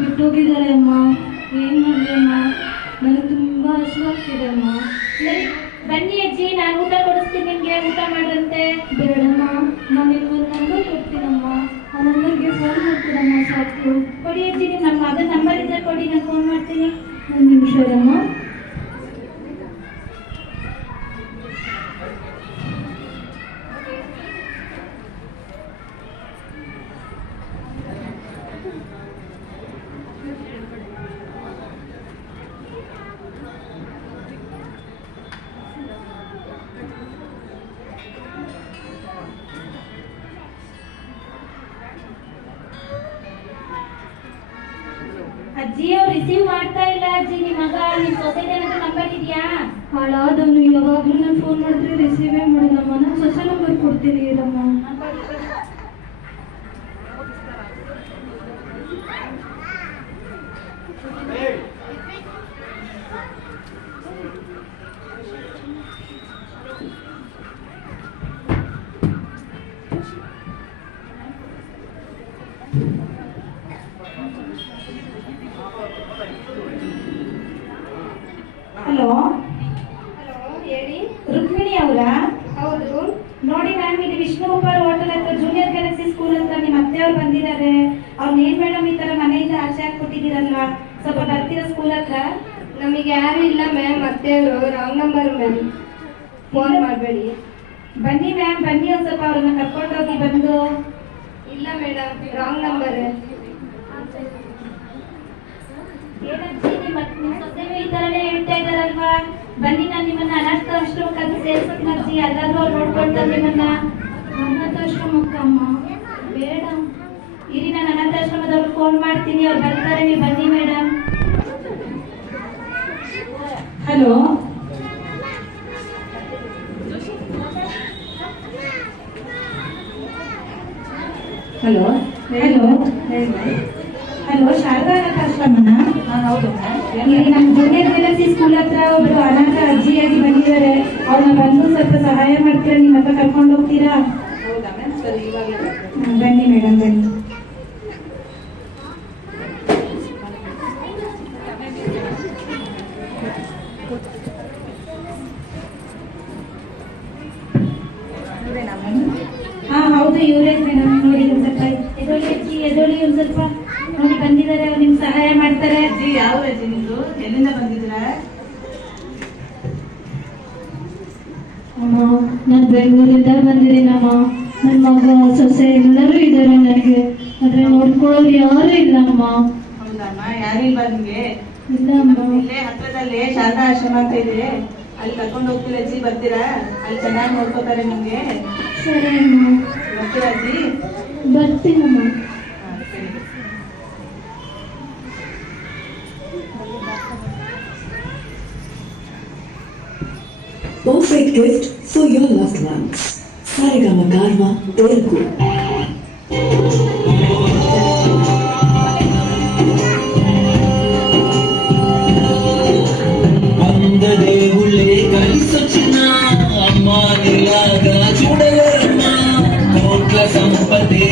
ಬಿಟ್ಟೋಗಿದ್ದಾರೆ ಅಮ್ಮ. ಏನ್ ಮಾಡ್ಲಿ ಅಮ್ಮ, ನನಗೆ ತುಂಬಾ ಹಸುವಾಗ್ತಿದೆ ಅಮ್ಮ. ಬನ್ನಿ ಅಜ್ಜಿ, ನಾನು ಊಟ ಕೊಡಿಸ್ತೀನಿ ನಿಮ್ಗೆ, ಊಟ ಮಾಡ್ರಂತೆ. ಬೇಡಮ್ಮ, ನಾನು ನಿಮ್ಗೊಂದು ನಂಬರ್ ಕೊಡ್ತೀನಮ್ಮ, ಆ ನಂಬರ್ಗೆ ಫೋನ್ ಮಾಡ್ತೀನಮ್ಮ. ಸಾಕು. ಕೊಡಿ ಅಜ್ಜಿ, ನಿಮ್ಮ ಅದನ್ನ ನಂಬರ್ ಇದ್ರೆ ಕೊಡಿ, ನಾನು ಫೋನ್ ಮಾಡ್ತೀನಿ. ಒಂದು ನಿಮಿಷ ಅಮ್ಮ. ಅಜ್ಜಿ ಅವ್ರು ರಿಸೀವ್ ಮಾಡ್ತಾ ಇಲ್ಲ ಅಜ್ಜಿ. ನಿಮ್ಮ ಮಗ ನಿಮ್ ಸೊಸೈಟಿ ಏನಾದ್ರು ನಂಬರ್ ಇದೆಯಾ? ಹಾಳಾದವನು ಯಾವಾಗ್ಲೂ ನಾನು ಫೋನ್ ಮಾಡಿದ್ರೆ ರಿಸೀವೇ ಮಾಡಲ್ಲಮ್ಮ. ನಾನು ಹೊಸ ನಂಬರ್ ಕೊಡ್ತೀನಿ ಇರಮ್ಮ. ಹಲೋ ಹೇಳಿ. ರುಕ್ಮಿಣಿ ಅವರಾ? ಹೌದು. ನೋಡಿ ಮ್ಯಾಮ್, ಇದು ವಿಷ್ಣುಗೋಪಾಲ್ ಹೋಟೆಲ್ ಹತ್ರ ಜೂನಿಯರ್ ಗ್ಯಾಲಕ್ಸಿ ಸ್ಕೂಲ್ ಹತ್ರ ನಿಮ್ಮ ಅತ್ತೆಯವ್ರು ಬಂದಿದ್ದಾರೆ. ಅವ್ರು ಏನ್ ಮೇಡಮ್ ಈ ತರ ಮನೆಯಿಂದ ಆಚೆ ಹಾಕ್ಬಿಟ್ಟಿದ್ದೀರಲ್ವಾ, ಸ್ವಲ್ಪ ಬರ್ತೀರಾ ಸ್ಕೂಲ್ ಹತ್ರ? ನಮಗೆ ಯಾರು ಇಲ್ಲ ಮ್ಯಾಮ್, ಅತ್ತೆಯವರು ರಾಂಗ್ ನಂಬರ್ ಮ್ಯಾಮ್, ಫೋನ್ ಮಾಡಬೇಡಿ. ಬನ್ನಿ ಮ್ಯಾಮ್, ಬನ್ನಿ, ಒಂದ್ ಸ್ವಲ್ಪ ಅವ್ರನ್ನ ಕರ್ಕೊಂಡೋಗಿ ಬಂದು. ಇಲ್ಲ ಮೇಡಮ್, ರಾಂಗ್ ನಂಬರ್. ಏನಜ್ಜಿ, ನಿಮ್ಮ ಸೊಸೆನೂ ಈ ತರನೇ ಹೇಳ್ತಾ ಇದ್ದಾರಲ್ವಾ? ಬನ್ನಿ, ನಾನು ನಿಮ್ಮನ್ನ ಅನಾಥಾಶ್ರಮಕ್ಕೆ ಸೇರ್ಸ್ತೀನಿ ಅಜ್ಜಿ, ಎಲ್ಲಾದ್ರೂ ಅವ್ರು ನೋಡ್ಕೊಳ್ತಾರೆ ನಿಮ್ಮನ್ನ. ಅನಾಥಾಶ್ರಮಕ್ಕ ಅಮ್ಮ? ಬೇಡ ಇರಿ, ನಾನು ಅನಾಥಾಶ್ರಮದವ್ರು ಫೋನ್ ಮಾಡ್ತೀನಿ, ಅವ್ರು ಬರ್ತಾರೆ, ನೀವು ಬನ್ನಿ madam. Hello hello hello hello, Sharada ಅನಾಥಾಶ್ರಮನ? ಹೌದು. ಇಲ್ಲಿ ನಮ್ಮ ಜೂನಿಯರ್ ಗ್ಯಾಲಕ್ಸಿ ಸ್ಕೂಲ್ ಹತ್ರ ಒಬ್ರು ಅನಾಥ ಅಜ್ಜಿಯಾಗಿ ಬಂದಿದ್ದಾರೆ. ಅವ್ರನ್ನ ಬಂದು ಸ್ವಲ್ಪ ಸಹಾಯ ಮಾಡ್ತೀರಾ? ನಿಮ್ಮ ಹತ್ರ ಕರ್ಕೊಂಡು ಹೋಗ್ತೀರಾ? ಹೌದಾ ಮ್ಯಾಮ್? ಸರಿ, ಇವಾಗಲೇ ಬನ್ನಿ ಮೇಡಮ್, ಬನ್ನಿ. ಹಾ ಹೌದು, ಇವರೇ ಮೇಡಮ್. ನೋಡಿ ಒಂದ್ ಸ್ವಲ್ಪ ಎದೊಳಿ ಅಜ್ಜಿ, ಎದೊಳಿ ಒಂದ್ ಸ್ವಲ್ಪ. ನೋಡಿ ಬಂದಿದ್ದಾರೆ, ಅವ್ರು ನಿಮ್ಗೆ ಸಹಾಯ ಮಾಡ್ತಾರೆ. ಅಜ್ಜಿ, ಯಾವ ಅಜ್ಜಿ ನಿಮ್ದು? ಎಲ್ಲಿಂದ ಬಂದಿದ್ದೀರಾ? ಅಮ್ಮ, ನಾನು ಬೆಂಗಳೂರಿಂದ ಬಂದಿದ್ದೀನಮ್ಮ. ನನ್ನ ಮಗ, ಸೊಸೆ ಎಲ್ಲರೂ ಇದ್ದಾರೆ ನನಗೆ, ಆದ್ರೆ ನೋಡ್ಕೊಳ್ಳೋರು ಯಾರು ಇಲ್ಲಮ್ಮ. ಹೌದಮ್ಮ? ಯಾರು ಇಲ್ವಾ ನಿಮ್ಗೆ? ಇಲ್ಲ ಅಮ್ಮ. ಇಲ್ಲೇ ಹತ್ರದಲ್ಲೇ ಶಾರದಾ ಆಶ್ರಮ ಅಂತ ಇದೆ, ಅಲ್ಲಿ ಕರ್ಕೊಂಡು ಹೋಗ್ತೀರಾ ಅಜ್ಜಿ? ಬರ್ತೀರಾ? ಅಲ್ಲಿ ಚೆನ್ನಾಗಿ ನೋಡ್ಕೋತಾರೆ ನಿಮ್ಗೆ. ಸರಿ ಅಮ್ಮ, ಬರ್ತೀರಾ ಅಜ್ಜಿ? ಬರ್ತೀನಮ್ಮ. ಸರಿ. Perfect gift for your loved ones. Sarigama Karma Telugu. దేవుళ్ళే కలిసొచ్చిన అమ్మా నీలాగా చూడలేరమ్మా కోట్ల సంపదే